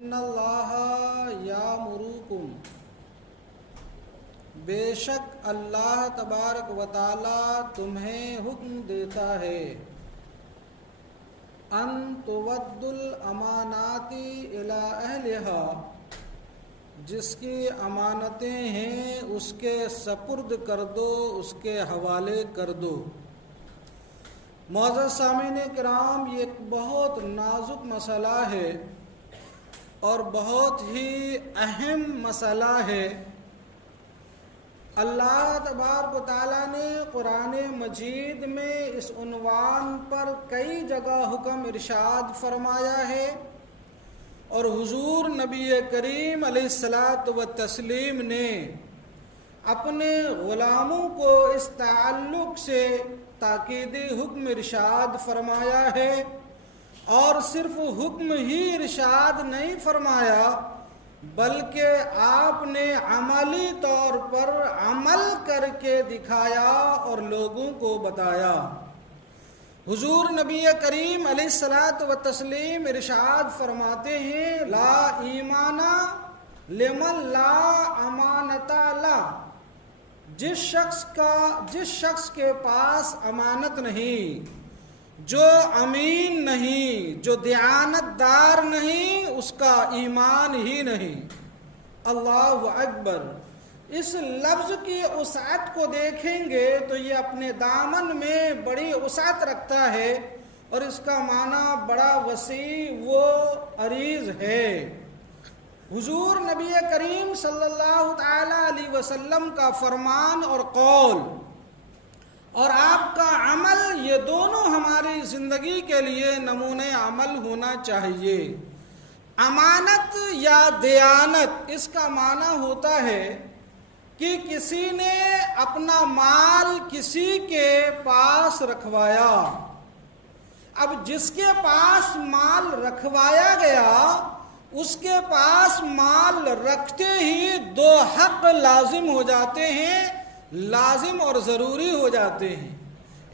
ان اللہ یامرکم، بے شک اللہ تبارک و تعالی تمہیں حکم دیتا ہے، ان تودوا الامانات الی اہلہا، جس کی امانتیں ہیں اس کے سپرد کر دو، اس کے حوالے کر دو۔ معزز سامعین کرام، یہ ایک بہت نازک مسئلہ ہے اور بہت ہی اہم مسئلہ ہے۔ اللہ تبارک و تعالیٰ نے قرآن مجید میں اس عنوان پر کئی جگہ حکم ارشاد فرمایا ہے، اور حضور نبی کریم علیہ الصلاۃ والتسلیم نے اپنے غلاموں کو اس تعلق سے تاکیدی حکم ارشاد فرمایا ہے، اور صرف حکم ہی ارشاد نہیں فرمایا بلکہ آپ نے عملی طور پر عمل کر کے دکھایا اور لوگوں کو بتایا۔ حضور نبی کریم علیہ الصلاۃ والتسلیم ارشاد فرماتے ہیں، لا ایمان لمن لا امانت لا، جس شخص کے پاس امانت نہیں، جو امین نہیں، جو دیانت دار نہیں، اس کا ایمان ہی نہیں۔ اللہ اکبر۔ اس لفظ کی وسعت کو دیکھیں گے تو یہ اپنے دامن میں بڑی وسعت رکھتا ہے، اور اس کا معنی بڑا وسیع و عریض ہے۔ حضور نبی کریم صلی اللہ تعالی علیہ وسلم کا فرمان اور قول اور آپ کا عمل، یہ دونوں ہماری زندگی کے لیے نمونۂ عمل ہونا چاہیے۔ امانت یا دیانت، اس کا معنی ہوتا ہے کہ کسی نے اپنا مال کسی کے پاس رکھوایا۔ اب جس کے پاس مال رکھوایا گیا، اس کے پاس مال رکھتے ہی دو حق لازم ہو جاتے ہیں، لازم اور ضروری ہو جاتے ہیں۔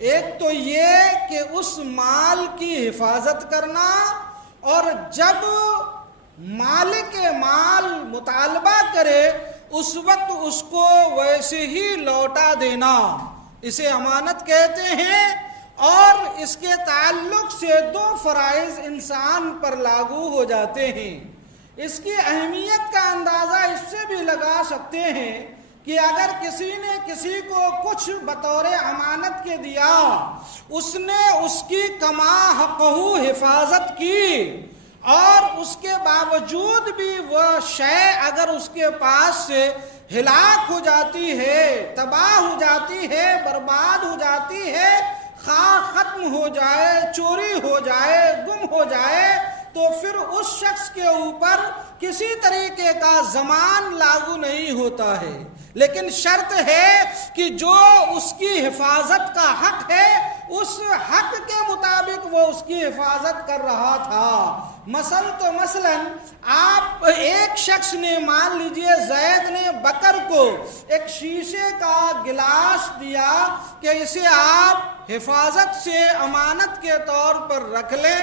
ایک تو یہ کہ اس مال کی حفاظت کرنا، اور جب مالک مال مطالبہ کرے اس وقت اس کو ویسے ہی لوٹا دینا، اسے امانت کہتے ہیں۔ اور اس کے تعلق سے دو فرائض انسان پر لاگو ہو جاتے ہیں۔ اس کی اہمیت کا اندازہ اس سے بھی لگا سکتے ہیں کہ اگر کسی نے کسی کو کچھ بطور امانت کے دیا، اس نے اس کی کما حقہ حفاظت کی، اور اس کے باوجود بھی وہ شے اگر اس کے پاس سے ہلاک ہو جاتی ہے، تباہ ہو جاتی ہے، برباد ہو جاتی ہے، خواہ ختم ہو جائے، چوری ہو جائے، گم ہو جائے، تو پھر اس شخص کے اوپر کسی طریقے کا ضمان لاگو نہیں ہوتا ہے۔ لیکن شرط ہے کہ جو اس کی حفاظت کا حق ہے، اس حق کے مطابق وہ اس کی حفاظت کر رہا تھا۔ مثلاً آپ ایک شخص نے، مان لیجئے زید نے بکر کو ایک شیشے کا گلاس دیا کہ اسے آپ حفاظت سے امانت کے طور پر رکھ لیں۔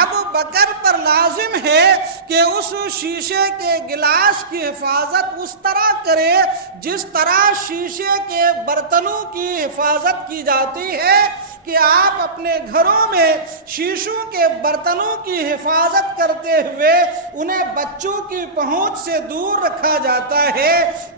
اب بکر پر لازم ہے کہ اس شیشے کے گلاس کی حفاظت اس طرح کرے جس طرح شیشے کے برتنوں کی حفاظت کی جاتی ہے، کہ آپ اپنے گھروں میں شیشوں کے برتنوں کی حفاظت کرتے ہوئے انہیں بچوں کی پہنچ سے دور رکھا جاتا ہے،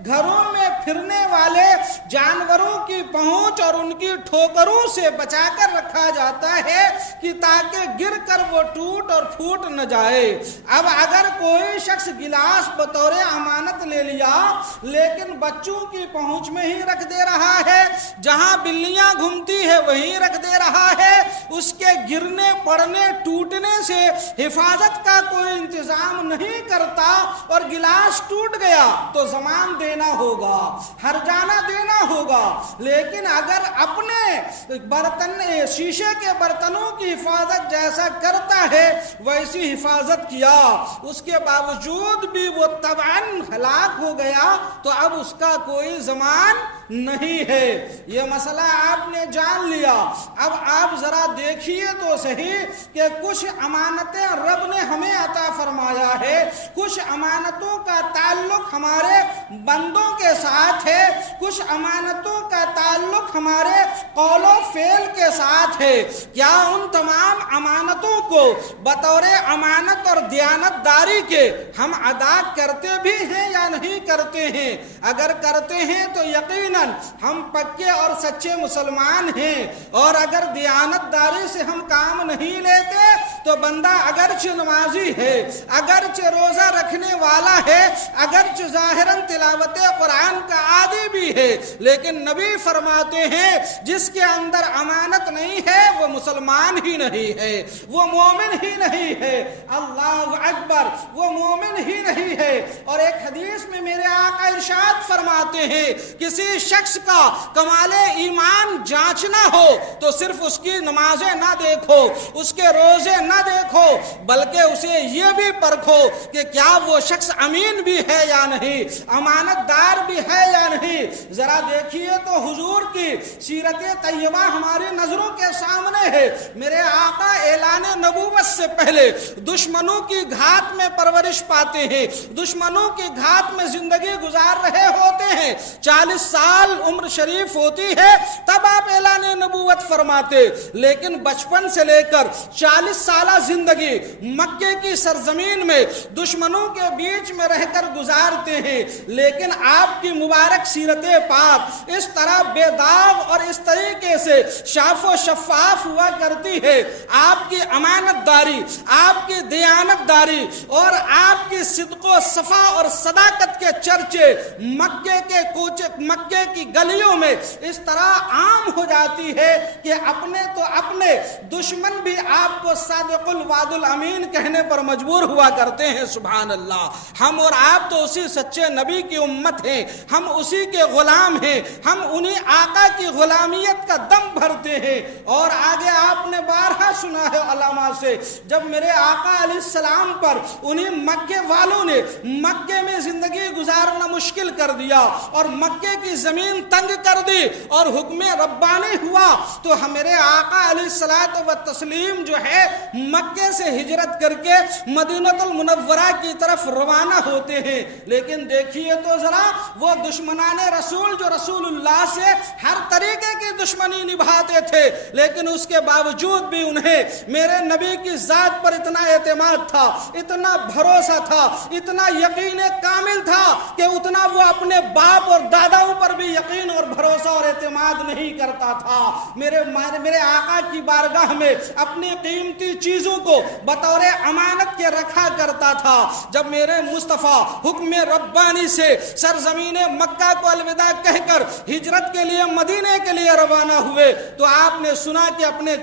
گھروں میں پھرنے والے جانوروں کی پہنچ اور ان کی ٹھوکروں سے بچا کر رکھا جاتا ہے، کہ تاکہ گر کر وہ ٹوٹ اور پھوٹ نہ جائے۔ اب اگر کوئی شخص گلاس بطور امانت لے لیا لیکن بچوں کی پہنچ میں ہی رکھ دے رہا ہے، جہاں بلیاں گھومتی ہے وہیں رکھ دے رہا ہے، اس کے گرنے پڑنے ٹوٹنے سے حفاظت کا کوئی انتظام نہیں کرتا، اور گلاس ٹوٹ گیا تو ضمان دینا ہوگا، ہرجانہ دینا ہوگا۔ لیکن اگر اپنے برتن، شیشے کے برتنوں کی حفاظت جیسا کرتا ہے ویسی حفاظت کیا، اس کے باوجود بھی وہ طبعاً ہلاک ہو گیا، تو اب اس کا کوئی ضمان نہیں ہے۔ یہ مسئلہ آپ نے جان لیا۔ اب آپ ذرا دیکھیے تو صحیح کہ کچھ امانتیں رب نے ہمیں عطا فرمایا ہے، کچھ امانتوں کا تعلق ہمارے بندوں کے ساتھ ہے، کچھ امانتوں کا تعلق ہمارے قول و فعل کے ساتھ ہے۔ کیا ان تمام امانتوں کو بطور امانت اور دیانت داری کے ہم ادا کرتے بھی ہیں یا نہیں کرتے ہیں؟ اگر کرتے ہیں تو یقیناً ہم پکے اور سچے مسلمان ہیں، اور اگر دیانت داری سے ہم کام نہیں لیتے تو بندہ اگرچہ نمازی ہے، اگرچہ روزہ رکھنے والا ہے، اگرچہ ظاہراً تلاوت قرآن کا عادی بھی ہے، لیکن نبی فرماتے ہیں جس کے اندر امانت نہیں ہے وہ مسلمان ہی نہیں ہے، وہ مومن ہی نہیں ہے۔ اللہ اکبر، وہ مومن ہی نہیں ہے۔ اور ایک حدیث میں میرے آقا ارشاد فرماتے ہیں کسی شخص کا کمال ایمان جانچنا ہو تو صرف اس کی نمازیں نہ دیکھو، اس کے روزے نہ دیکھو، بلکہ اسے یہ بھی پرکھو کہ کیا وہ شخص امین بھی ہے یا نہیں، امانت دار بھی ہے یا نہیں۔ ذرا دیکھیے تو حضور کی سیرت طیبہ ہماری نظروں کے سامنے ہے۔ میرے آقا اعلان نبوت سے پہلے دشمنوں کی گھات میں پرورش پاتے ہیں، دشمنوں کی گھات میں زندگی گزار رہے ہوتے ہیں، 40 سال عمر شریف ہوتی ہے تب آپ اعلان نبوت فرماتے، لیکن بچپن سے لے کر 40 سالہ زندگی مکے کی سرزمین میں دشمنوں کے بیچ میں رہ کر گزارتے ہیں، لیکن آپ کی مبارک سیرت پاک اس طرح بے داغ اور اس طریقے سے شاف و شفاف ہوا کرتی ہے۔ آپ کی امانت داری، آپ کی دیانت داری اور آپ کی صدق و صفا اور صداقت کے چرچے مکے کی گلیوں میں اس طرح عام ہو جاتی ہے کہ اپنے تو اپنے دشمن بھی آپ کو صادق الوعد الامین کہنے پر مجبور ہوا کرتے ہیں۔ سبحان اللہ، ہم اور آپ تو اسی سچے نبی کی امت ہیں، ہم اسی کے غلام ہیں، ہم انہی آقا کی غلامیت کا دم بھرتے ہیں۔ اور آگے آپ نے بارہا سنا ہے علماء سے، جب میرے آقا علیہ السلام پر انہی مکے والوں نے مکے میں زندگی گزارنا مشکل کر دیا اور مکے کی زمین تنگ کر دی اور حکم ربانی ہوا تو میرے آقا علیہ الصلوۃ والتسلیم جو ہے مکے سے ہجرت کر کے مدینہ المنورہ کی طرف روانہ ہوتے ہیں۔ لیکن دیکھیے تو ذرا وہ دشمنان رسول جو رسول اللہ سے ہر طریقے کی دشمنی نبھاتے تھے، لیکن اس کے باوجود بھی انہیں میرے نبی کی ذات پر اتنا اعتماد تھا، اتنا بھروسہ تھا، اتنا یقین کامل تھا کہ اتنا وہ اپنے باپ اور داداؤں پر بھی یقین اور بھروسہ اور اعتماد نہیں کرتا تھا۔ میرے آقا کی بارگاہ میں اپنی قیمتی چیزوں کو بطور امانت کے رکھا کرتا تھا۔ جب میرے مصطفیٰ حکم ربانی سے سرزمین مکہ کو الوداع کہہ کر ہجرت کے لیے مدینے کے لیے روانہ ہوئے تو آپ نے سنا کہ اپنے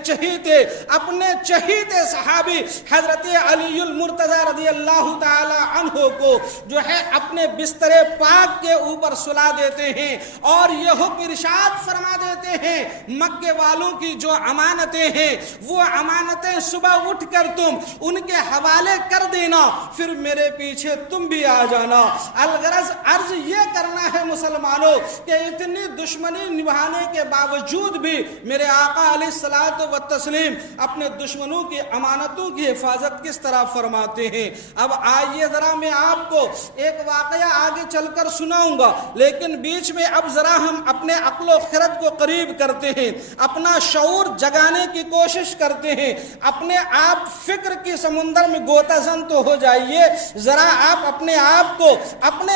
چہیتے صحابی حضرت علی المرتضی رضی اللہ تعالی عنہ کو جو ہے اپنے بستر پاک کے اوپر سلا دیتے ہیں اور یہ حکم ارشاد فرما دیتے ہیں مکے والوں کی جو امانتیں ہیں وہ امانتیں صبح اٹھ کر تم ان کے حوالے کر دینا، پھر میرے پیچھے تم بھی آ جانا۔ الغرض عرض یہ کرنا ہے مسلمانوں کہ اتنی دشمنی نبھانے کے باوجود بھی میرے آقا علیہ الصلوۃ والتسلیم اپنے دشمنوں کی امانتوں کی حفاظت کس طرح فرماتے ہیں۔ اب آئیے ذرا میں آپ کو ایک واقعہ آگے چل کر سناؤں گا، لیکن بیچ میں اب ذرا ہم اپنے عقل و خرد کو قریب کرتے ہیں، اپنا شعور جگانے کی کوشش کرتے ہیں، اپنے آپ فکر کی سمندر میں غوطہ زن تو ہو جائیے۔ ذرا آپ اپنے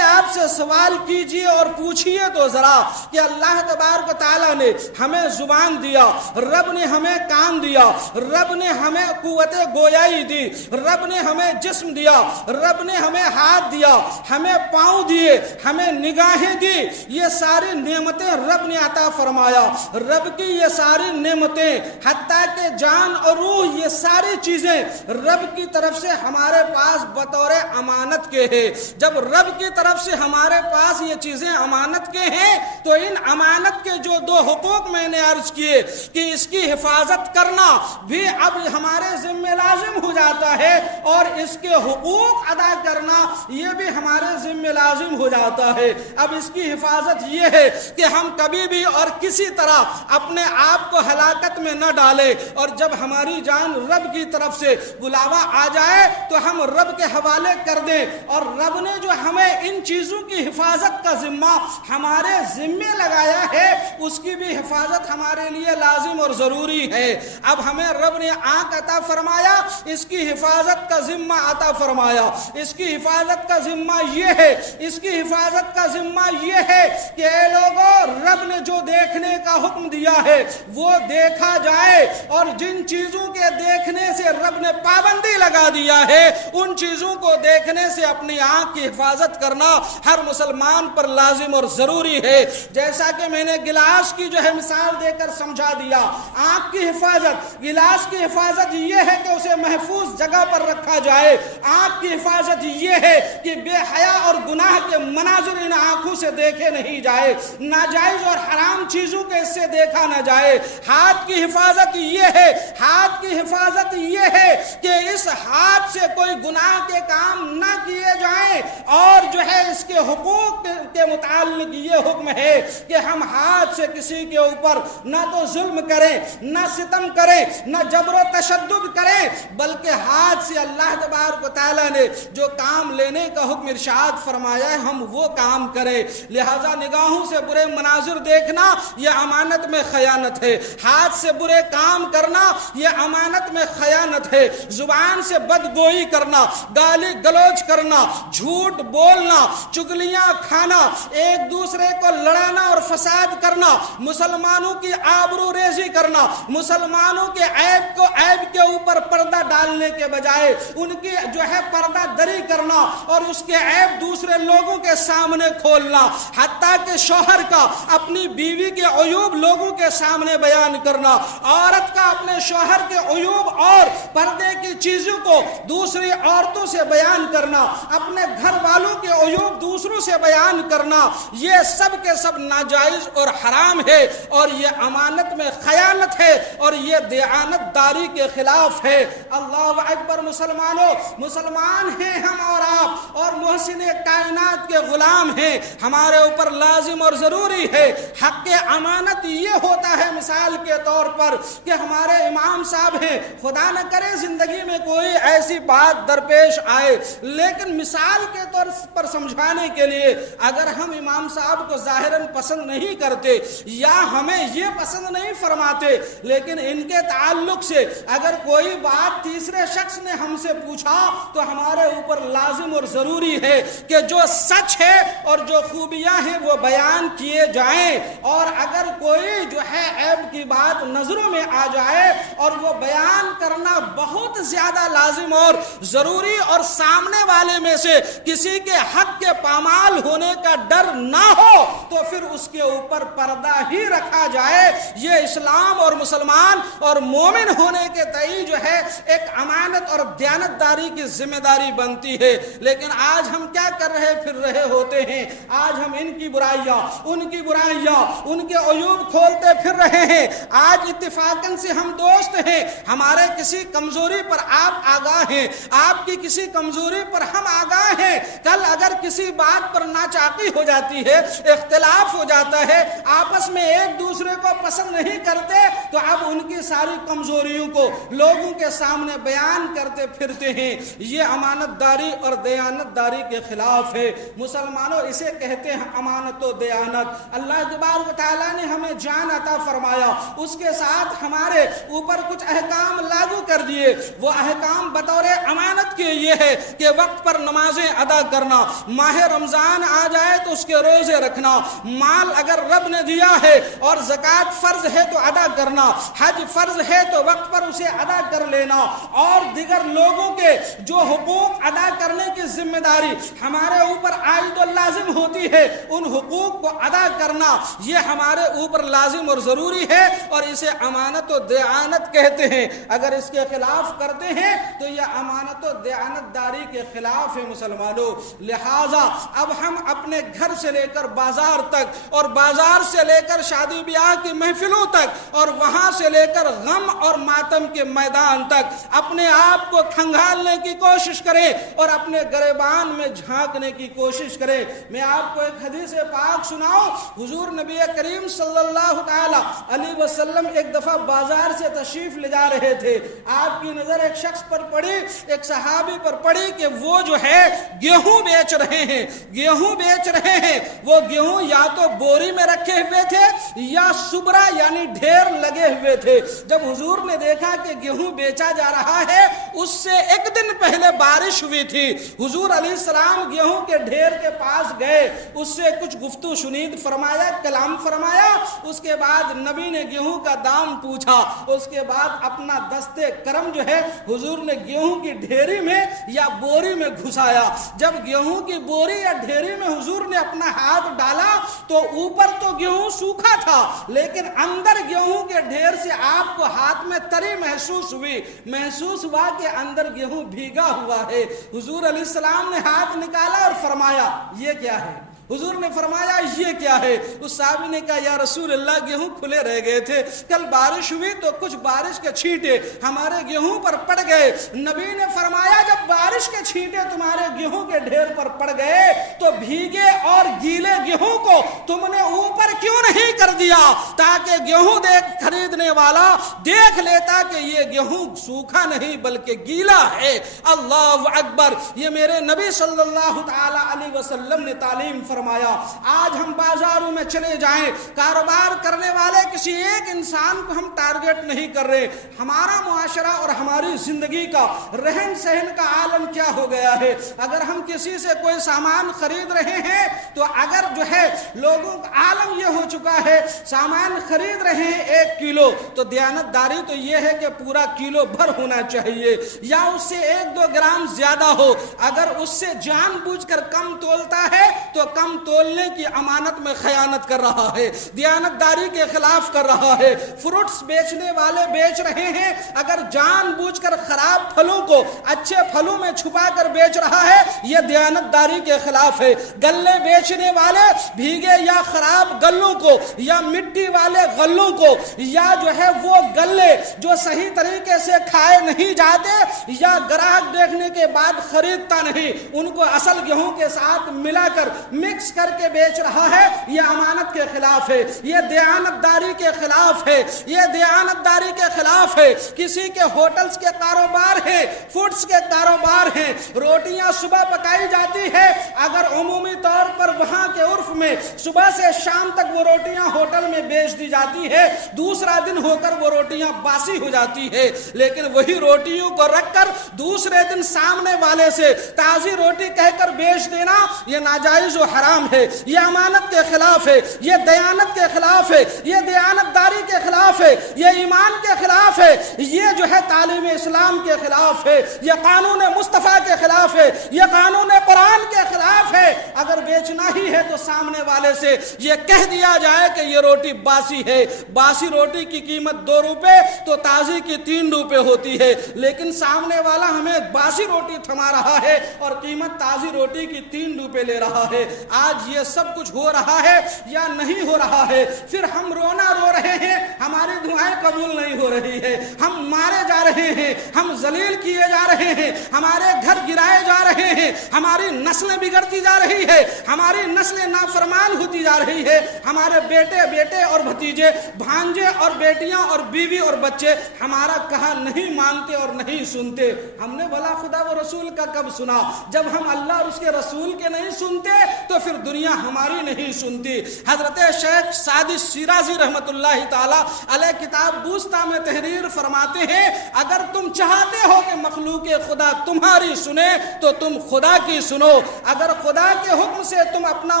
آپ سے سوال کیجئے اور پوچھئے تو ذرا کہ اللہ تبارک و تعالیٰ نے ہمیں زبان دیا، رب نے ہمیں کان دیا، رب نے ہمیں قوت گویائی دی، رب نے ہمیں جسم دیا، رب نے ہمیں ہاتھ دیا، ہمیں پاؤں دیے، ہمیں نگاہیں دی، یہ ساری نعمتیں رب نے عطا فرمایا۔ رب کی یہ ساری نعمتیں حتیٰ کہ جان اور روح یہ ساری چیزیں رب کی طرف سے ہمارے پاس بطور امانت کے ہیں۔ جب رب کی طرف سے ہمارے پاس یہ چیزیں امانت کے ہیں تو ان امانت کے جو دو حقوق میں نے عرض کیے کہ اس کی حفاظت کرنا بھی اب ہمارے ذمہ لازم ہو جاتا ہے اور اس کے حقوق ادا کرنا کرنا یہ بھی ہمارے ذمہ لازم ہو جاتا ہے۔ اب اس کی حفاظت یہ ہے کہ ہم کبھی بھی اور کسی طرح اپنے آپ کو ہلاکت میں نہ ڈالیں، اور جب ہماری جان رب کی طرف سے بلاوا آ جائے تو ہم رب کے حوالے کر دیں، اور رب نے جو ہمیں ان چیزوں کی حفاظت کا ذمہ ہمارے ذمے لگایا ہے اس کی بھی حفاظت ہمارے لیے لازم اور ضروری ہے۔ اب ہمیں رب نے آنکھ عطا فرمایا، اس کی حفاظت کا ذمہ عطا فرمایا۔ اس کی حفاظت کا ذمہ یہ ہے، اس کی حفاظت کا ذمہ یہ ہے کہ اے لوگوں، رب نے جو دیکھنے کا حکم دیا ہے وہ دیکھا جائے، اور جن چیزوں کے دیکھنے سے رب نے پابندی لگا دیا ہے ان چیزوں کو دیکھنے سے اپنی آنکھ کی حفاظت کرنا ہر مسلمان پر لازم اور ضروری ہے۔ جیسا کہ میں نے گلاس کی جو ہے مثال دے کر سمجھا دیا، آنکھ کی حفاظت، گلاس کی حفاظت یہ ہے کہ اسے محفوظ جگہ پر رکھا جائے، آنکھ کی حفاظت یہ ہے کہ بے حیا اور گناہ کے مناظر ان آنکھوں سے دیکھے نہیں جائے، ناجائز اور حرام چیزوں کے اس سے دیکھا نہ جائے۔ ہاتھ کی حفاظت یہ ہے، ہاتھ کی حفاظت یہ ہے کہ اس ہاتھ سے کوئی گناہ کے کام نہ کیے جائیں، اور جو ہے اس کے حقوق کے متعلق یہ حکم ہے کہ ہم ہاتھ سے کسی کے اوپر نہ تو ظلم کریں، نہ ستم کریں، نہ جبر و تشدد کریں، بلکہ ہاتھ سے اللہ تبارک و تعالیٰ نے جو کام لینے کا حکم ارشاد فرمایا ہے ہم وہ کام کریں۔ لہذا نگاہوں سے برے مناظر دیکھنا یہ امانت میں خیانت ہے، ہاتھ سے برے کام کرنا یہ امانت میں خیانت ہے، زبان سے بدگوئی کرنا، گالی گلوچ کرنا، جھوٹ بولنا، چگلیاں کھانا، ایک دوسرے کو لڑانا اور فساد کرنا، مسلمانوں کی آبرو ریزی کرنا، مسلمانوں کے عیب کو عیب کے اوپر پردہ ڈالنے کے بجائے ان کی جو ہے پردہ دری کرنا اور اس کے عیب دوسرے لوگوں کے سامنے کھولنا، حتیٰ کہ شوہر کا اپنی بیوی کے عیوب لوگوں کے سامنے بیان کرنا، عورت کا اپنے شوہر کے عیوب اور پردے کی چیزوں کو دوسری عورتوں سے بیان کرنا، اپنے گھر والوں کے عیوب دوسروں سے بیان کرنا، یہ سب کے سب ناجائز اور حرام ہے، اور یہ امانت میں خیانت ہے، اور یہ دیانت داری کے خلاف ہے۔ اللہ اکبر مسلمانوں، مسلمان ہیں ہم اور آپ، اور محسن کائنات کے غلام ہیں، ہمارے اوپر لازم اور ضروری ہے۔ حق امانت یہ ہوتا ہے مثال کے طور پر کہ ہمارے امام صاحب ہیں، خدا نہ کرے زندگی میں کوئی ایسی بات درپیش آئے، لیکن مثال کے طور پر سمجھانے کے لیے اگر ہم امام صاحب کو ظاہراً پسند نہیں کرتے یا ہمیں یہ پسند نہیں فرماتے، لیکن ان کے تعلق سے اگر کوئی بات تیسرے شخص نے ہم سے پوچھا تو ہمارے اوپر لازم اور ضروری ہے کہ جو سچ ہے اور جو خوبیاں ہیں وہ بیان کیے جائیں، اور اگر کوئی جو ہے عیب کی بات نظروں میں آ جائے اور وہ بیان کرنا بہت زیادہ لازم اور ضروری اور سامنے والے میں سے کسی کے حق کے پامال ہونے کا ڈر نہ ہو تو پھر اس کے اوپر پردہ ہی رکھا جائے۔ یہ اسلام اور مسلمان اور مومن ہونے کے تئیں جو ہے ایک امانت اور دیانت داری کی ذمہ داری بنتی ہے، لیکن آج ہم کیا کر رہے پھر رہے ہوتے ہیں، آج ہم ان کی برائیاں، ان کی برائیاں، ان کے عیوب کھولتے پھر رہے ہیں۔ آج اتفاقاً سے ہم دوست ہیں، ہمارے کسی کمزوری پر آپ آگاہ ہیں، آپ کی کسی کمزوری پر ہم آگاہ ہیں، کل اگر کسی بات پر ناچاقی ہو جاتی ہے، اختلاف ہو جاتا ہے، آپس میں ایک دوسرے کو پسند نہیں کرتے تو اب ان کی ساری کمزوریوں کو لوگوں کے سامنے بیان کرتے پھرتے ہیں۔ یہ امانت داری اور دیانت داری کے خلاف ہے۔ مسلمانوں اسے کہتے ہیں امانت و دیانت۔ اللہ تبارک و تعالیٰ نے ہمیں جان عطا فرمایا، اس کے ساتھ ہمارے اوپر کچھ احکام لاگو کر دیے، وہ احکام بطور امانت کے یہ ہے کہ وقت پر نمازیں ادا کرنا، ماہ رمضان آ جائے تو اس کے روزے رکھنا، مال اگر رب نے دیا ہے اور زکوٰۃ فرض ہے تو ادا کرنا، حج فرض ہے تو وقت پر اسے ادا کر لینا، اور دیگر لوگوں کے جو حقوق ادا کرنے کی ذمہ داری ہمارے اوپر عائد و لازم ہوتی ہے ان حقوق کو ادا کرنا یہ ہمارے اوپر لازم اور ضروری ہے، اور اسے امانت و دیانت کہتے ہیں۔ اگر اس کے خلاف کرتے ہیں تو یہ امانت و دیانت داری کے خلاف ہے مسلمانوں۔ لہٰذا اب ہم اپنے گھر سے لے کر بازار تک، اور بازار سے لے کر شادی بیاہ کی محفلوں تک، اور وہاں سے لے کر غم اور ماتم کے میدان تک اپنے آپ کو کھنگالنے کی کوشش کریں، اور اپنے گھر گریبان میں جھانکنے کی کوشش کرے۔ میں آپ کو ایک حدیث پاک سناؤں، حضور نبی کریم صلی اللہ تعالی علیہ وسلم ایک دفعہ بازار سے تشریف لے جا رہے تھے، آپ کی نظر ایک شخص پر پڑی، ایک صحابی پر پڑی کہ وہ جو ہے گیہوں بیچ رہے ہیں، گیہوں بیچ رہے ہیں۔ وہ گیہوں یا تو بوری میں رکھے ہوئے تھے یا سبرا یعنی ڈھیر لگے ہوئے تھے۔ جب حضور نے دیکھا کہ گیہوں بیچا جا رہا ہے، اس سے ایک دن پہلے بارش ہوئی تھی، حضور علیہ السلام گیہوں کے ڈھیر کے پاس گئے، اس سے کچھ گفتگو شنید فرمایا، کلام فرمایا، اس کے بعد نبی نے گیہوں کا دام پوچھا، اس کے بعد اپنا دستے کرم جو ہے حضور نے گیہوں کی ڈھیری میں یا بوری میں گھسایا۔ جب گیہوں کی بوری یا ڈھیری میں حضور نے اپنا ہاتھ ڈالا تو اوپر تو گیہوں سوکھا تھا، لیکن اندر گیہوں کے ڈھیر سے آپ کو ہاتھ میں تری محسوس ہوئی، محسوس ہوا کہ اندر گیہوں بھیگا ہوا ہے۔ حضور علیہ السلام نے ہاتھ نکالا اور فرمایا یہ کیا ہے؟ حضور نے فرمایا یہ کیا ہے؟ اس صحابی نے کہا یا رسول اللہ گیہوں کھلے رہ گئے تھے، کل بارش ہوئی تو کچھ بارش کے چھینٹے ہمارے گیہوں پر پڑ گئے۔ نبی نے فرمایا جب بارش کے چھینٹے تمہارے گیہوں کے ڈھیر پر پڑ گئے تو بھیگے اور گیلے گیہوں کو تم نے اوپر کیوں نہیں کر دیا تاکہ گیہوں خریدنے والا دیکھ لیتا کہ یہ گیہوں سوکھا نہیں بلکہ گیلا ہے۔ اللہ اکبر! یہ میرے نبی صلی اللہ تعالی علیہ وسلم نے تعلیم فرمایا۔ آج ہم بازاروں میں چلے جائیں، کاروبار کرنے والے کسی ایک انسان کو ہم ٹارگٹ نہیں کر رہے، ہمارا معاشرہ اور ہماری زندگی کا رہن سہن کا عالم کیا ہو گیا ہے۔ اگر ہم کسی سے کوئی سامان خرید رہے ہیں تو اگر جو ہے لوگوں کا عالم یہ ہو چکا ہے سامان خرید رہے ہیں 1 کلو تو دیانتداری تو یہ ہے کہ پورا کلو بھر ہونا چاہیے یا اس سے 1-2 گرام زیادہ ہو۔ اگر اس سے جان بوجھ کر کم تولتا ہے تو کم تولنے کی امانت میں خیانت کر رہا ہے، دیانتداری کے خلاف کر رہا ہے۔ فروٹس بیچنے والے بیچ رہے ہیں، اگر جان بوجھ کر خراب پھلوں کو اچھے پھلوں میں چھپا کر بیچ رہا ہے یہ دیانتداری کے خلاف ہے۔ گلے بیچنے والے بھیگے یا خراب گلوں کو یا مٹی والے غلوں کو یا جو ہے وہ گلے جو صحیح طریقے سے کھائے نہیں جاتے یا گراہک دیکھنے کے بعد خریدتا نہیں، ان کو اصل گیہوں کے ساتھ ملا کر مکس کر کے بیچ رہا ہے، یہ امانت کے خلاف ہے، یہ دیانتداری کے خلاف ہے، یہ دیانتداری کے خلاف ہے۔ کسی کے ہوٹلز کے کاروبار ہیں، فوڈز کے کاروبار ہیں، روٹیاں صبح پکائی جاتی ہے، اگر عمومی طور پر وہاں کے عرف میں صبح سے شام تک وہ روٹیاں ہوٹل میں بیچ دی جاتی ہے، دوسرا دن ہو کر وہ روٹیاں باسی ہو جاتی ہے، لیکن وہی روٹیوں کو رکھ کر دوسرے دن سامنے والے سے تازی روٹی کہہ کر بیچ دینا یہ ناجائز و حرام ہے، یہ امانت کے خلاف ہے، یہ دیانت کے خلاف ہے، یہ دیانتداری کے خلاف ہے، یہ ایمان کے خلاف ہے، یہ جو ہے تعلیم اسلام کے خلاف ہے، یہ قانون مصطفیٰ کے خلاف ہے، یہ قانون قرآن کے خلاف ہے۔ اگر بیچنا ہی ہے تو سامنے والے سے یہ کہہ دیا جائے کہ یہ روٹی باسی ہے، باسی روٹی کی قیمت 2 روپے تو تازی کی 3 روپے ہوتی ہے، لیکن سامنے والا ہمیں باسی روٹی تھما رہا ہے اور قیمت تازی روٹی کی 3 روپے لے رہا ہے۔ آج یہ سب کچھ ہو رہا ہے یا نہیں ہو رہا ہے؟ پھر ہم رونا رو رہے ہیں، ہماری دعائیں قبول نہیں ہو رہی ہے، ہم مارے جا رہے ہیں، ہم ذلیل کیے جا رہے ہیں، ہمارے گھر گرائے جا رہے ہیں، ہماری نسلیں بگڑتی جا رہی ہے، ہماری نسلیں نافرمان ہوتی جا رہی ہے، ہمارے بیٹے اور بھتیجے، بھانجے اور بیٹیاں اور بیوی اور بچے ہمارا کہا نہیں مانتے اور نہیں سنتے۔ ہم نے بھلا خدا و رسول کا کب سنا؟ جب ہم اللہ اور اس کے رسول کے نہیں سنتے تو پھر دنیا ہماری نہیں سنتی۔ حضرت شیخ سعدی شیرازی رحمت اللہ تعالی علیہ کتاب بوسطہ میں تحریر فرماتے ہیں اگر تم چاہتے ہو کہ مخلوق خدا تمہاری سنے تو تم خدا کی سنو، اگر خدا کے حکم سے تم اپنا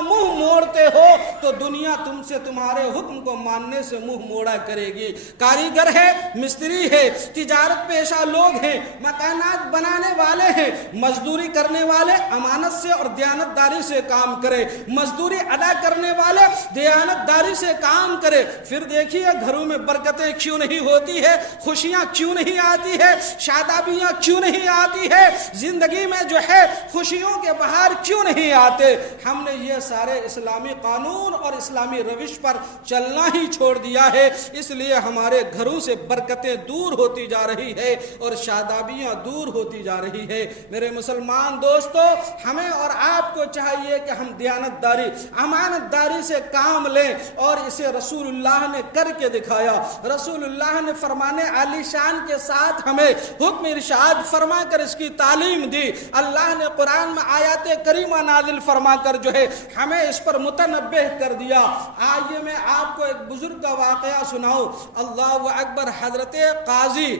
منہ موڑتے ہو تو دنیا تم سے تمہارے حکم کو ماننے سے منہ موڑا کرے گی۔ کاریگر ہے، مستری ہے، تجارت پیشہ لوگ ہیں، مکانات بنانے والے ہیں، مزدوری کرنے والے امانت سے اور دیانتداری سے کام کرے، مزدوری ادا کرنے والے دیانتداری سے کام کرے۔ پھر دیکھیے گھروں میں برکتیں کیوں نہیں ہوتی ہے، خوشیاں کیوں نہیں آتی ہے، شادابیاں کیوں نہیں آتی ہے، زندگی میں جو ہے خوشیوں کے بہار کیوں نہیں آتے؟ ہم نے یہ سارے اسلامی قانون اور اسلامی روش پر چلنا ہی چھوڑ دیا ہے، اس لیے ہمارے گھروں سے برکتیں دور ہوتی جا رہی ہے اور شادابیاں دور ہوتی جا رہی ہے۔ میرے مسلمان دوستو، ہمیں اور آپ کو چاہیے کہ ہم دیانت داری، امانت داری سے کام لیں، اور اسے رسول اللہ نے کر کے دکھایا۔ رسول اللہ نے فرمانے عالی شان کے ساتھ ہمیں حکم ارشاد فرما کر اس کی تعلیم دی۔ اللہ نے قرآن میں آیات کریمہ نازل فرما کر جو ہے ہمیں اس پر متنبہ کر دیا۔ آئیے میں آپ کو ایک بزرگ کا واقعہ سناؤں۔ اللہ اکبر۔ حضرت قاضی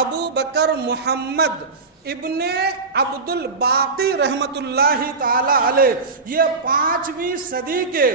ابو بکر محمد ابن عبد الباقی رحمت اللہ تعالی علیہ، یہ 5ویں صدی کے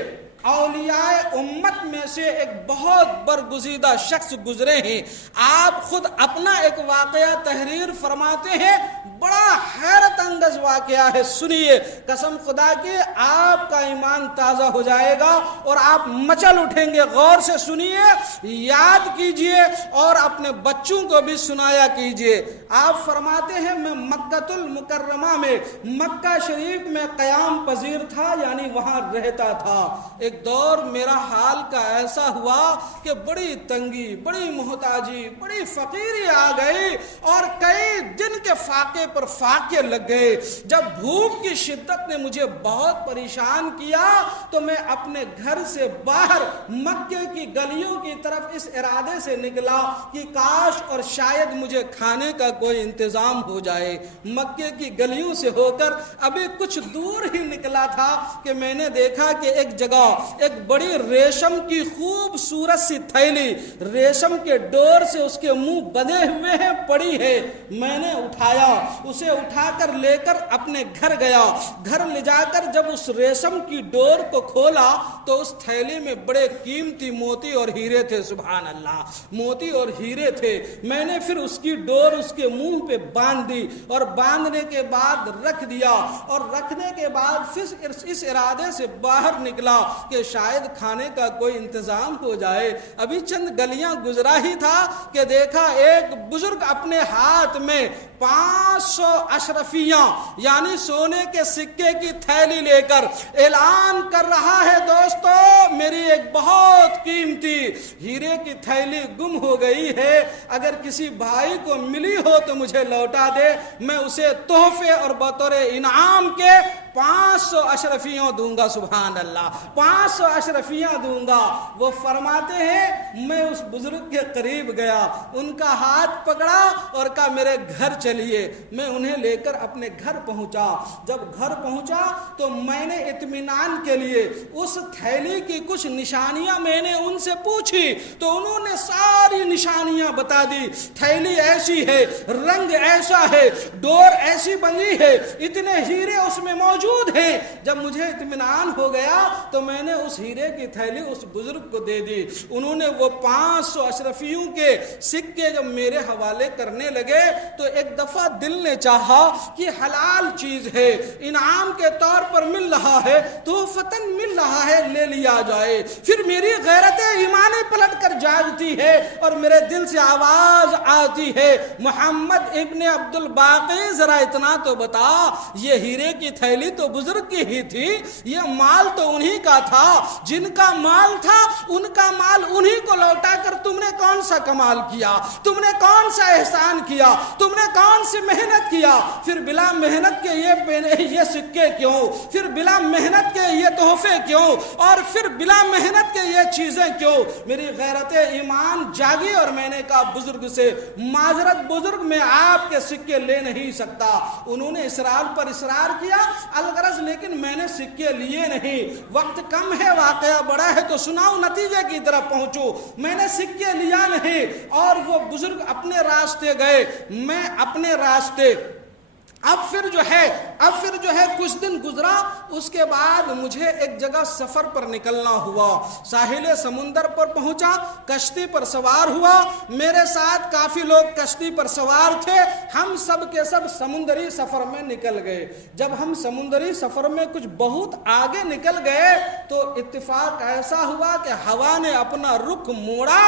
اولیاء امت میں سے ایک بہت برگزیدہ شخص گزرے ہیں۔ آپ خود اپنا ایک واقعہ تحریر فرماتے ہیں، بڑا حیرت انگیز واقعہ ہے، سنیے، قسم خدا کی آپ کا ایمان تازہ ہو جائے گا اور آپ مچل اٹھیں گے۔ غور سے سنیے، یاد کیجئے اور اپنے بچوں کو بھی سنایا کیجئے۔ آپ فرماتے ہیں میں مکہ المکرمہ میں، مکہ شریف میں قیام پذیر تھا، یعنی وہاں رہتا تھا۔ ایک دور میرا حال کا ایسا ہوا کہ بڑی تنگی، بڑی محتاجی، بڑی فقیری آ گئی اور کئی دن کے فاقے پر فاقے لگ گئے۔ جب بھوک کی شدت نے مجھے بہت پریشان کیا تو میں اپنے گھر سے باہر مکے کی گلیوں کی طرف اس ارادے سے نکلا کہ کاش اور شاید مجھے کھانے کا کوئی انتظام ہو جائے۔ مکے کی گلیوں سے ہو کر ابھی کچھ دور ہی نکلا تھا کہ میں نے دیکھا کہ ایک جگہ ایک بڑی ریشم کی خوبصورت سی تھیلی ریشم کے ڈور سے اس کے منہ بندھے ہوئے ہیں پڑی ہے۔ میں نے اٹھایا، اسے اٹھا کر لے کر اپنے گھر گیا۔ گھر لے جا کر جب اس ریشم کی ڈور کو کھولا تو اس تھیلی میں بڑے قیمتی موتی اور ہیرے تھے۔ سبحان اللہ، موتی اور ہیرے تھے۔ میں نے پھر اس کی ڈور اس کے منہ پہ باندھ دی اور باندھنے کے بعد رکھ دیا، اور رکھنے کے بعد پھر اس ارادے سے باہر نکلا کہ شاید کھانے کا کوئی انتظام ہو جائے۔ ابھی چند گلیاں گزرا ہی تھا کہ دیکھا ایک بزرگ اپنے ہاتھ میں 500 اشرفیاں یعنی سونے کے سکے کی تھیلی لے کر اعلان کر رہا ہے، دوستو میری ایک بہت قیمتی ہیرے کی تھیلی گم ہو گئی ہے، اگر کسی بھائی کو ملی ہو تو مجھے لوٹا دے، میں اسے تحفے اور بطور انعام کے 500 اشرفیاں دوں گا۔ سبحان اللہ، 500 اشرفیاں دوں گا۔ وہ فرماتے ہیں میں اس بزرگ کے قریب گیا، ان کا ہاتھ پکڑا اور کہا میرے گھر چلیے۔ میں انہیں لے کر اپنے گھر پہنچا۔ جب گھر پہنچا تو میں نے اطمینان کے لیے اس تھیلی کی کچھ نشانیاں میں نے ان سے پوچھی تو انہوں نے ساری نشانیاں بتا دی۔ تھیلی ایسی ہے، رنگ ایسا ہے، ڈور ایسی بنی ہے، اتنے ہیرے اس میں موجود ہیں۔ جب مجھے اطمینان ہو گیا تو میں نے اس ہیرے کی تھیلی اس بزرگ کو دے دی۔ انہوں نے وہ 500 اشرفیوں کے سکے جب میرے حوالے کرنے لگے تو ایک دفعہ دل نے چاہا کہ حلال چیز ہے، انعام کے طور پر مل رہا ہے، تحفتاً مل رہا ہے، لے لیا جائے۔ پھر میری غیرت ایمانی پلٹ کر جاگتی ہے اور میرے دل سے آواز آتی ہے، محمد ابن عبد الباقی ذرا اتنا تو بتا، یہ ہیرے کی تھیلی تو بزرگ کی ہی تھی، یہ مال تو انہی کا تھا، جن کا مال تھا ان کا مال انہی کو لوٹا کر تم نے کون سا کمال کیا، تم نے کون سا احسان کیا، تم نے کون سی محنت کیا؟ پھر بلا محنت کے یہ سکے کیوں، پھر بلا محنت کے یہ تحفے کیوں، اور پھر بلا محنت کے یہ چیزیں کیوں؟ میری غیرت ایمان جاگی اور میں نے کہا بزرگ سے معذرت بزرگ، میں آپ کے سکے لے نہیں سکتا۔ انہوں نے اصرار پر اصرار کیا، الغرض لیکن میں نے سکے لیے نہیں۔ وقت کم ہے، واقعہ بڑا ہے تو سناؤ، نتیجے کی طرف پہنچو۔ میں نے سکے لیا نہیں اور وہ بزرگ اپنے راستے گئے، میں اپنے راستے۔ اب پھر جو ہے کچھ دن گزرا، اس کے بعد مجھے ایک جگہ سفر پر نکلنا ہوا۔ ساحل سمندر پر پہنچا، کشتی پر سوار ہوا، میرے ساتھ کافی لوگ کشتی پر سوار تھے، ہم سب کے سب سمندری سفر میں نکل گئے۔ جب ہم سمندری سفر میں کچھ بہت آگے نکل گئے تو اتفاق ایسا ہوا کہ ہوا نے اپنا رخ موڑا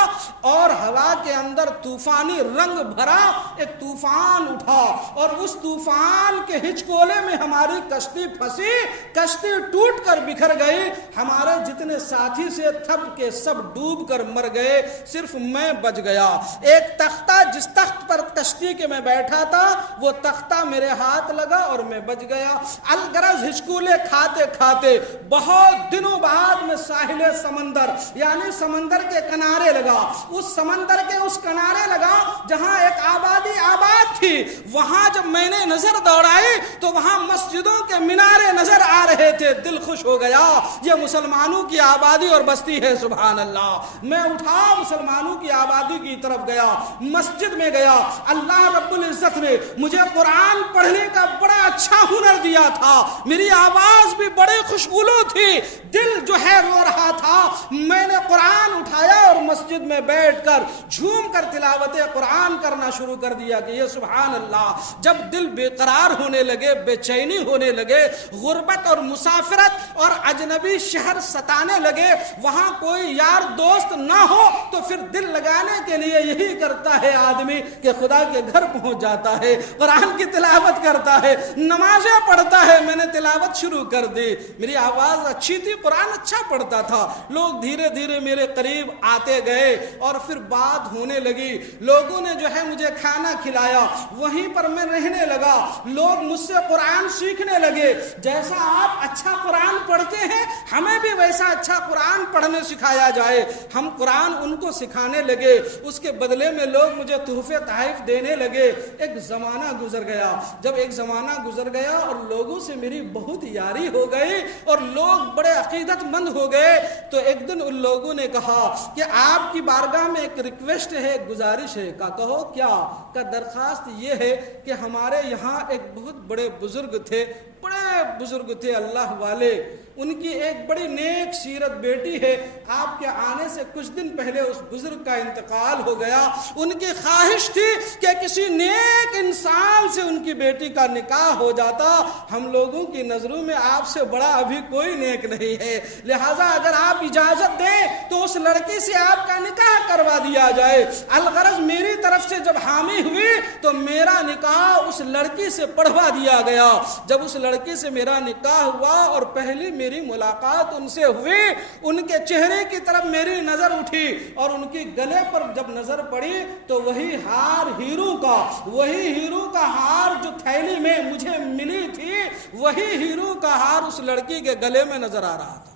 اور ہوا کے اندر طوفانی رنگ بھرا، ایک طوفان اٹھا اور اس طوفان کے ہچکولے گلے میں ہماری کشتی پھنسی, کشتی ٹوٹ کر بکھر گئی, ہمارے جتنے ساتھی سے تھپ کے سب ڈوب کر مر گئے, صرف میں بچ گیا. ایک تختہ, جس تخت پر کشتی کے میں بیٹھا تھا, وہ تختہ میرے ہاتھ لگا اور میں بچ گیا. الغرض ہچکولے کھاتے کھاتے بہت دنوں بعد میں ساحل سمندر یعنی سمندر کے کنارے لگا. اس سمندر کے اس کنارے لگا جہاں ایک آبادی آباد تھی. وہاں جب میں نے نظر دوڑائی تو وہاں مسجدوں کے مینارے نظر آ رہے تھے. دل خوش ہو گیا, یہ مسلمانوں کی آبادی اور بستی ہے. سبحان اللہ. میں اٹھا مسلمانوں کی آبادی کی طرف گیا, مسجد میں گیا. اللہ رب العزت نے مجھے قرآن پڑھنے کا بڑا اچھا ہنر دیا تھا. میری آواز بھی بڑے خوشبولو تھی, دل جو ہے رو رہا تھا. میں نے قرآن اٹھایا اور مسجد میں بیٹھ کر جھوم کر تلاوت قرآن کرنا شروع کر دیا کہ یہ سبحان اللہ. جب دل بے قرار ہونے لگے, بے چینی ہونے لگے, غربت اور مسافرت اور اجنبی شہر ستانے لگے, وہاں کوئی یار دوست نہ ہو تو پھر دل لگانے کے لیے یہی کرتا ہے آدمی کہ خدا کے گھر پہنچ جاتا ہے, قرآن کی تلاوت کرتا ہے, نمازیں پڑھتا ہے. میں نے تلاوت شروع کر دی. میری آواز اچھی تھی, قرآن اچھا پڑھتا تھا. لوگ دھیرے دھیرے میرے قریب آتے گئے اور پھر بات ہونے لگی. لوگوں نے جو ہے مجھے کھانا کھلایا, وہیں پر میں رہنے لگا. لوگ مجھ سے قرآن سیکھنے لگے. جیسا آپ اچھا قرآن پڑھتے ہیں ہمیں بھی ویسا اچھا قرآن پڑھنے سکھایا جائے. ہم قرآن ان کو سکھانے لگے. اس کے بدلے میں لوگ مجھے تحفے تحائف دینے لگے. ایک زمانہ گزر گیا. جب ایک زمانہ گزر گیا اور لوگوں سے میری بہت یاری ہو گئی اور لوگ بڑے عقیدت مند ہو گئے, تو ایک دن ان لوگوں نے کہا کہ آپ کی بارگاہ میں ایک ریکویسٹ ہے, ایک گزارش ہے. کہو کیا؟ کا درخواست یہ ہے کہ ہمارے یہاں ایک بہت بڑے بزرگ تھے, بڑے بزرگ تھے اللہ والے. ان کی ایک بڑی نیک سیرت بیٹی ہے. آپ کے آنے سے کچھ دن پہلے اس بزرگ کا انتقال ہو گیا. ان کی خواہش تھی کہ کسی نیک انسان سے ان کی بیٹی کا نکاح ہو جاتا. ہم لوگوں کی نظروں میں آپ سے بڑا ابھی کوئی نیک نہیں ہے, لہٰذا اگر آپ اجازت دیں تو اس لڑکی سے آپ کا نکاح کروا دیا جائے. الغرض میری طرف سے جب حامی ہوئی تو میرا نکاح اس لڑکی سے پڑھوا دیا گیا. جب اس لڑکی سے میرا نکاح ہوا اور پہلی میری ملاقات ان سے ہوئی, ان کے چہرے کی طرف میری نظر اٹھی اور ان کی گلے پر جب نظر پڑی تو وہی ہار ہیرو کا, وہی ہیرو کا ہار جو تھیلی میں مجھے ملی تھی, وہی ہیرو کا ہار اس لڑکی کے گلے میں نظر آ رہا تھا.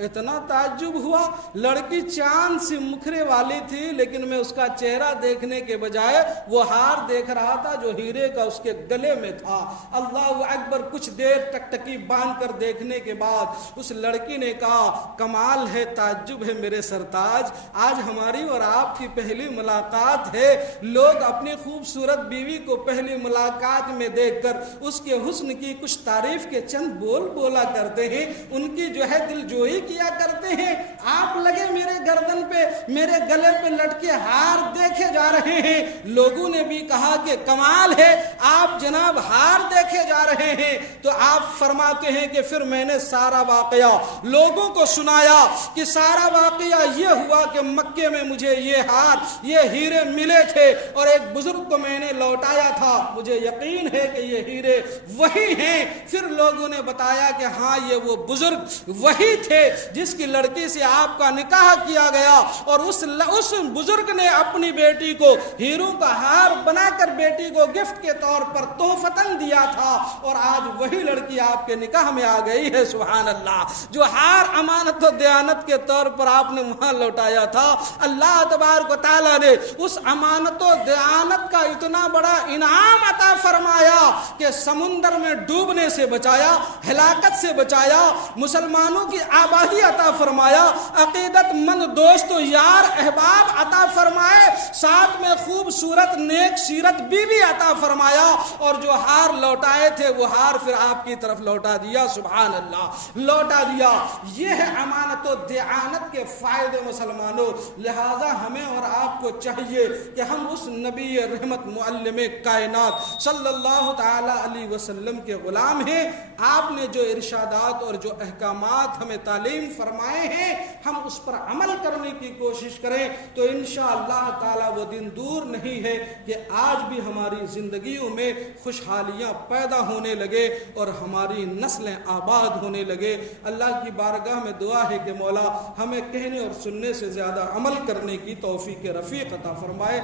اتنا تعجب ہوا. لڑکی چاند سی مکھرے والی تھی, لیکن میں اس کا چہرہ دیکھنے کے بجائے وہ ہار دیکھ رہا تھا جو ہیرے کا اس کے گلے میں تھا. اللہ اکبر. کچھ دیر ٹکٹکی باندھ کر دیکھنے کے بعد اس لڑکی نے کہا کمال ہے, تعجب ہے میرے سرتاج, آج ہماری اور آپ کی پہلی ملاقات ہے. لوگ اپنی خوبصورت بیوی کو پہلی ملاقات میں دیکھ کر اس کے حسن کی کچھ تعریف کے چند بول بولا کرتے ہیں, ان کی جو ہے دل جوئی کیا کرتے ہیں. آپ لگے میرے گردن پہ, میرے گلے پہ لٹکے ہار دیکھے جا رہے ہیں. لوگوں نے بھی کہا کہ کمال ہے, آپ جناب ہار دیکھے جا رہے ہیں. تو آپ فرماتے ہیں کہ پھر میں نے سارا واقعہ لوگوں کو سنایا کہ سارا واقعہ یہ ہوا کہ مکے میں مجھے یہ ہار, یہ ہیرے ملے تھے اور ایک بزرگ کو میں نے لوٹایا تھا. مجھے یقین ہے کہ یہ ہیرے وہی ہیں. پھر لوگوں نے بتایا کہ ہاں یہ وہ بزرگ وہی تھے جس کی لڑکی سے آپ کا نکاح کیا گیا, اور اس بزرگ نے اپنی بیٹی کو ہیروں کا ہار بنا کر بیٹی کو گفٹ کے طور پر تحفتاً دیا تھا, اور آج وہی لڑکی آپ کے نکاح میں آ گئی ہے. سبحان اللہ. جو ہار امانت و دیانت کے طور پر آپ نے وہاں لوٹایا تھا, اللہ تبارک و تعالیٰ نے اس امانت و دیانت کا اتنا بڑا انعام عطا فرمایا کہ سمندر میں ڈوبنے سے بچایا, ہلاکت سے بچایا, مسلمانوں کی آبادی عطا فرمایا, عقیدت مند دوست و یار احباب عطا فرمائے, ساتھ میں خوبصورت نیک سیرت بیوی عطا فرمایا, اور جو ہار لوٹائے تھے وہ ہار پھر آپ کی طرف لوٹا دیا. سبحان اللہ. لوٹا دیا. یہ ہے امانت و دیانت کے فائدے مسلمانوں. لہذا ہمیں اور آپ کو چاہیے کہ ہم اس نبی رحمت معلم کائنات صلی اللہ تعالی علیہ وسلم کے غلام ہیں. آپ نے جو ارشادات اور جو احکامات ہمیں تعلیم تعلیم فرمائے ہیں ہم اس پر عمل کرنے کی کوشش کریں تو انشاءاللہ تعالی وہ دن دور نہیں ہے کہ آج بھی ہماری زندگیوں میں خوشحالیاں پیدا ہونے لگے اور ہماری نسلیں آباد ہونے لگے۔ اللہ کی بارگاہ میں دعا ہے کہ مولا ہمیں کہنے اور سننے سے زیادہ عمل کرنے کی توفیق رفیق عطا فرمائے۔